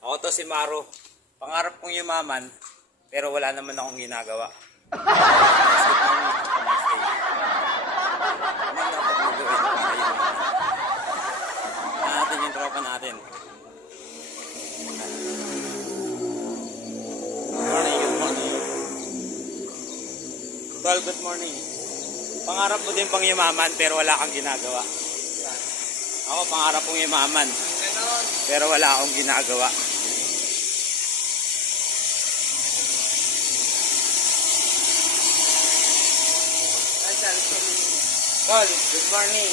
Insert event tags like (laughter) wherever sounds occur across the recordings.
Ako to si Maro. Pangarap kong yumaman, pero wala naman akong ginagawa. Ano dapat natin yung morning, good morning. Pangarap mo din pang yumaman pero wala kang ginagawa. Ako pangarap kong yumaman pero wala akong ginagawa. Tol, good morning.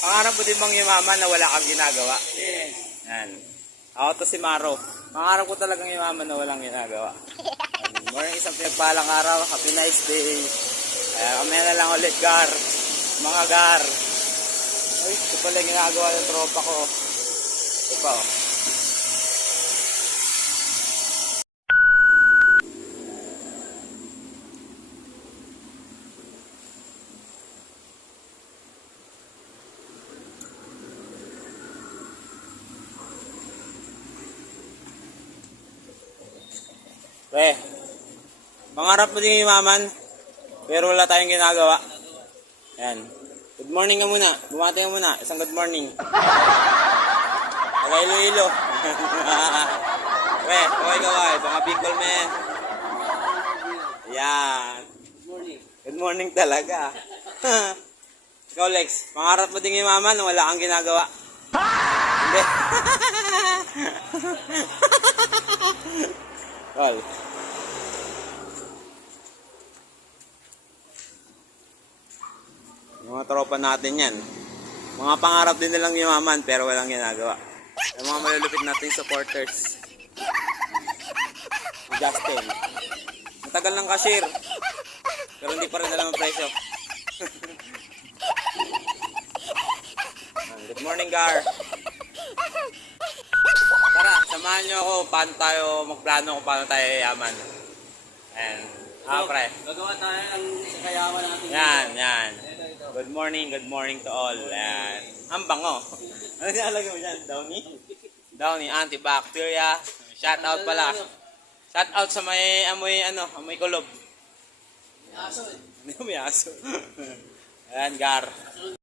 Pangarap mo din bang yumaman na wala kang ginagawa? Yes. Yan. Ako to si Maro. Pangarap ko talagang yumaman na walang ginagawa. Yan. Morning isang pinagpalang araw. Happy nice day. Kaya kami na lang ulit, Gar. Mga Gar. Ay, ito pala yung ginagawa ng tropa ko. Ito pa, oh. Pre, pangarap mo din yumaman, pero wala tayong ginagawa. Yan. Good morning ka muna. Bumati ka muna. Isang good morning. (laughs) Taga Iloilo. (laughs) Pre, kaway kaway. Mga Bicol men. Yan. Morning. Good morning talaga. (laughs) Ikaw Lex, pangarap mo din yumaman na wala kang ginagawa. Hindi. (laughs) Tol. Yung mga tropa natin yan. Mga pangarap din nilang yumaman pero walang ginagawa. Yung mga malulupit nating supporters. Justin. Matagal ng cashier. Pero hindi pa rin alam ang presyo. (laughs) Good morning, Gar. Tara, samahan niyo ako paano tayo magplano kung paano tayo yayaman. And, ah, pre. Gagawa tayo ng kayaman natin. Yan, yan. Good morning, good morning to all. Yan. Ang bango. (laughs) Ano nilalagay mo dyan? Downy? Downy, antibacteria. Shout out pala. Shout out sa may amoy, ano, amoy kulob. Aso eh. Hindi (laughs) mo may aso. (laughs) Ayan, Gar.